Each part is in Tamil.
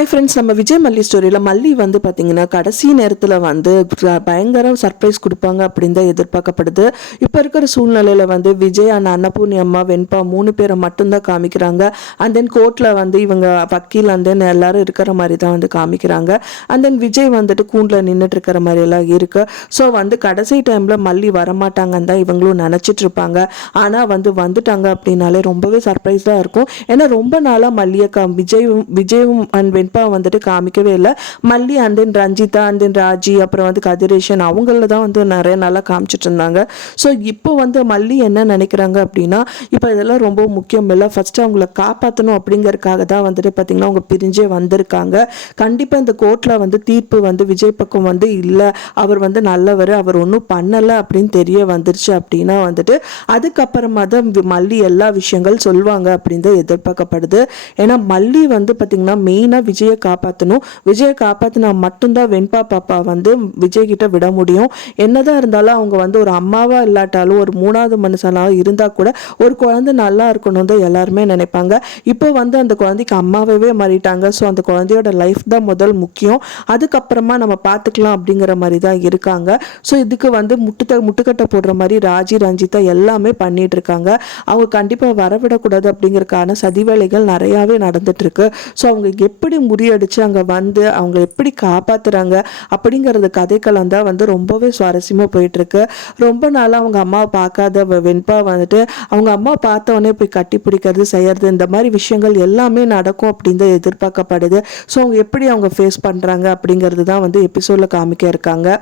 ஹாய் ஃப்ரெண்ட்ஸ், நம்ம விஜய் மல்லி ஸ்டோரியில் மல்லி வந்து பார்த்தீங்கன்னா கடைசி நேரத்தில் வந்து பயங்கர சர்ப்ரைஸ் கொடுப்பாங்க அப்படின்னு தான் எதிர்பார்க்கப்படுது. இப்போ இருக்கிற சூழ்நிலையில் வந்து விஜய் அண்ட் அன்னபூர்ணி அம்மா வெண்பா 3 பேரை மட்டும்தான் காமிக்கிறாங்க. அண்ட் தென் கோர்ட்டில் வந்து இவங்க வக்கீல் அண்ட் தென் எல்லாரும் இருக்கிற மாதிரி தான் வந்து காமிக்கிறாங்க. அண்ட் தென் விஜய் வந்துட்டு கூண்டில் நின்றுட்டு இருக்கிற மாதிரி எல்லாம் இருக்கு. ஸோ வந்து கடைசி டைமில் மல்லி வரமாட்டாங்கன்னு தான் இவங்களும் நினச்சிட்டு இருப்பாங்க. ஆனால் வந்து வந்துட்டாங்க அப்படின்னாலே ரொம்பவே சர்ப்ரைஸாக இருக்கும். ஏன்னா ரொம்ப நாளாக மல்லியை விஜயும் அண்ட் வெண்பா வந்துட்டு காமிக்கவே இல்லை. மல்லி and then Ranjitha and then Raji அப்புறம் வந்து கதிரேஷன் அவங்கள தான் வந்து நிறைய நாளாக காமிச்சிட்டு இருந்தாங்க. ஸோ இப்போ வந்து மல்லி என்ன நினைக்கிறாங்க அப்படின்னா, இப்போ இதெல்லாம் ரொம்ப முக்கியம் இல்லை, ஃபர்ஸ்ட் அவங்கள காப்பாற்றணும் அப்படிங்கறதுக்காக தான் வந்துட்டு பார்த்தீங்கன்னா அவங்க பிரிஞ்சே வந்திருக்காங்க. கண்டிப்பாக இந்த கோர்ட்டில் வந்து தீர்ப்பு வந்து விஜய் பக்கம் வந்து இல்லை, அவர் வந்து நல்லவர், அவர் ஒன்றும் பண்ணலை அப்படின்னு தெரிய வந்துருச்சு அப்படின்னா வந்துட்டு அதுக்கப்புறமா தான் மல்லி எல்லா விஷயங்கள் சொல்லுவாங்க அப்படின்னு தான் எதிர்பார்க்கப்படுது. ஏன்னா மல்லி வந்து பார்த்தீங்கன்னா மெயினாக விஜயை காப்பாற்றணும். விஜயை காப்பாற்றினா மட்டும்தான் வெண்பா பாப்பா வந்து விஜய் கிட்ட விட முடியும். என்னதான் இருந்தாலும் அவங்க வந்து ஒரு அம்மாவா இல்லாட்டாலும் ஒரு 3வது மனுஷனாக இருந்தால் கூட ஒரு குழந்தை நல்லா இருக்கணும் தான் எல்லாருமே நினைப்பாங்க. இப்போ வந்து அந்த குழந்தைக்கு அம்மாவே மாறிட்டாங்க. ஸோ அந்த குழந்தையோட லைஃப் தான் முதல் முக்கியம், அதுக்கப்புறமா நம்ம பார்த்துக்கலாம் அப்படிங்கிற மாதிரி தான் இருக்காங்க. ஸோ இதுக்கு வந்து முட்டுக்கட்டை போடுற மாதிரி ராஜி ரஞ்சிதா எல்லாமே பண்ணிட்டு இருக்காங்க. அவங்க கண்டிப்பாக வரவிடக்கூடாது அப்படிங்கிறதுக்கான சதி வேலைகள் நிறையாவே நடந்துட்டு இருக்கு. ஸோ அவங்க எப்படி முறியடிச்சு அங்கே வந்து அவங்க எப்படி காப்பாத்துறாங்க அப்படிங்கிறது கதைக்களம் தான் வந்து ரொம்பவே சுவாரஸ்யமாக போயிட்டு இருக்கு. ரொம்ப நாளாக அவங்க அம்மாவை பார்க்காத வெண்பா வந்துட்டு அவங்க அம்மா பார்த்தவொடனே போய் கட்டி பிடிக்கிறது செய்யறது இந்த மாதிரி விஷயங்கள் எல்லாமே நடக்கும் அப்படின்னு தான் எதிர்பார்க்கப்படுது. ஸோ அவங்க எப்படி அவங்க ஃபேஸ் பண்ணுறாங்க அப்படிங்கிறது தான் வந்து எபிசோடில் காமிக்க இருக்காங்க.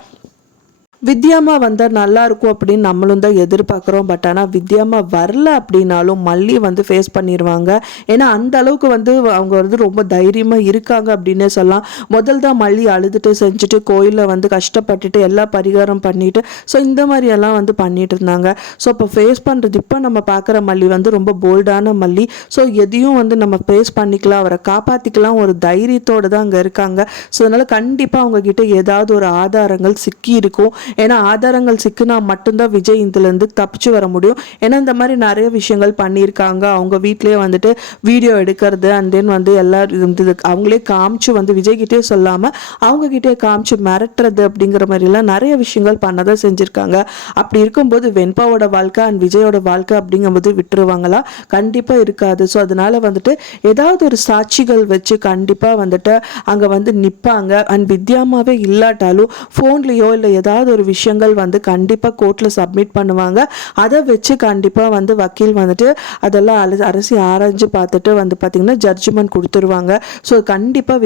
வித்யாமா வந்தால் நல்லா இருக்கும் அப்படின்னு நம்மளும் தான் எதிர்பார்க்குறோம். பட் ஆனால் வித்யாமா வரல அப்படின்னாலும் மல்லி வந்து ஃபேஸ் பண்ணிடுவாங்க. ஏன்னா அந்த அளவுக்கு வந்து அவங்க வந்து ரொம்ப தைரியமாக இருக்காங்க அப்படின்னே சொல்லலாம். முதல் தான் மல்லி அழுதுட்டு செஞ்சுட்டு கோயிலில் வந்து கஷ்டப்பட்டுட்டு எல்லா பரிகாரம் பண்ணிட்டு ஸோ இந்த மாதிரியெல்லாம் வந்து பண்ணிட்டு இருந்தாங்க. ஸோ இப்போ ஃபேஸ் பண்ணுறது இப்போ நம்ம பார்க்குற மல்லி வந்து ரொம்ப போல்டான மல்லி. ஸோ எதையும் வந்து நம்ம ஃபேஸ் பண்ணிக்கலாம், அவரை காப்பாற்றிக்கலாம் ஒரு தைரியத்தோடு தான் அங்கே இருக்காங்க. ஸோ அதனால் கண்டிப்பாக அவங்கக்கிட்ட ஏதாவது ஒரு ஆதாரங்கள் சிக்கி இருக்கும். ஏன்னா ஆதாரங்கள் சிக்கினா மட்டும்தான் விஜய் இதுலேருந்து தப்பிச்சு வர முடியும். ஏன்னா இந்த மாதிரி நிறைய விஷயங்கள் பண்ணியிருக்காங்க. அவங்க வீட்லேயே வந்துட்டு வீடியோ எடுக்கிறது அண்ட் தென் வந்து எல்லாரும் அவங்களே காமிச்சு வந்து விஜய்கிட்டே சொல்லாமல் அவங்கக்கிட்டே காமிச்சு மிரட்டுறது அப்படிங்கிற மாதிரிலாம் நிறைய விஷயங்கள் பண்ணதான் செஞ்சுருக்காங்க. அப்படி இருக்கும்போது வெண்பாவோட வாழ்க்கை அண்ட் விஜயோட வாழ்க்கை அப்படிங்கும்போது விட்டுருவாங்களா? கண்டிப்பாக இருக்காது. ஸோ அதனால வந்துட்டு ஏதாவது ஒரு சாட்சிகள் வச்சு கண்டிப்பாக வந்துட்டு அங்கே வந்து நிற்பாங்க. அண்ட் வித்யாமாவே இல்லாட்டாலும் ஃபோன்லேயோ இல்லை ஏதாவது ஒரு விஷயங்கள் வந்து கண்டிப்பாக கோர்ட்டில் சப்மிட் பண்ணுவாங்க. அதை வச்சு கண்டிப்பாக வந்து வக்கீல் வந்துட்டு அதெல்லாம் அரசி ஆராய்ஞ்சு பார்த்துட்டு வந்து பார்த்திங்கன்னா ஜட்ஜ்மெண்ட் கொடுத்துருவாங்க. ஸோ கண்டிப்பாக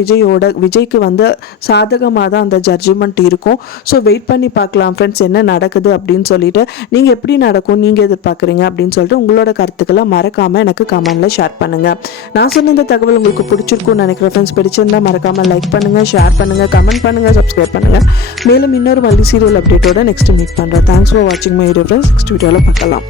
விஜய்க்கு வந்து சாதகமாக தான் அந்த ஜட்ஜ்மெண்ட் இருக்கும். ஸோ வெயிட் பண்ணி பார்க்கலாம் ஃப்ரெண்ட்ஸ் என்ன நடக்குது அப்படின்னு சொல்லிட்டு. நீங்கள் எப்படி நடக்கும் நீங்கள் எதிர்பார்க்குறீங்க அப்படின்னு சொல்லிட்டு உங்களோட கருத்துக்களை மறக்காமல் எனக்கு கமெண்டில் ஷேர் பண்ணுங்கள். நான் சொன்ன இந்த தகவல் உங்களுக்கு பிடிச்சிருக்கும்னு நினைக்கிறேன் ஃப்ரெண்ட்ஸ். பிடிச்சிருந்தால் மறக்காமல் லைக் பண்ணுங்கள், ஷேர் பண்ணுங்கள், கமெண்ட் பண்ணுங்கள், சப்ஸ்கிரைப் பண்ணுங்கள். மேலும் இன்னொரு மல்லி சீரியல் அப்டேட்டோட நெக்ஸ்ட் மீட் பண்ணுறேன். தேங்க்ஸ் ஃபார் வாட்சிங் மை வீடியோ ஃப்ரெண்ட்ஸ். நெக்ஸ்ட் வீடியோவில் பார்க்கலாம்.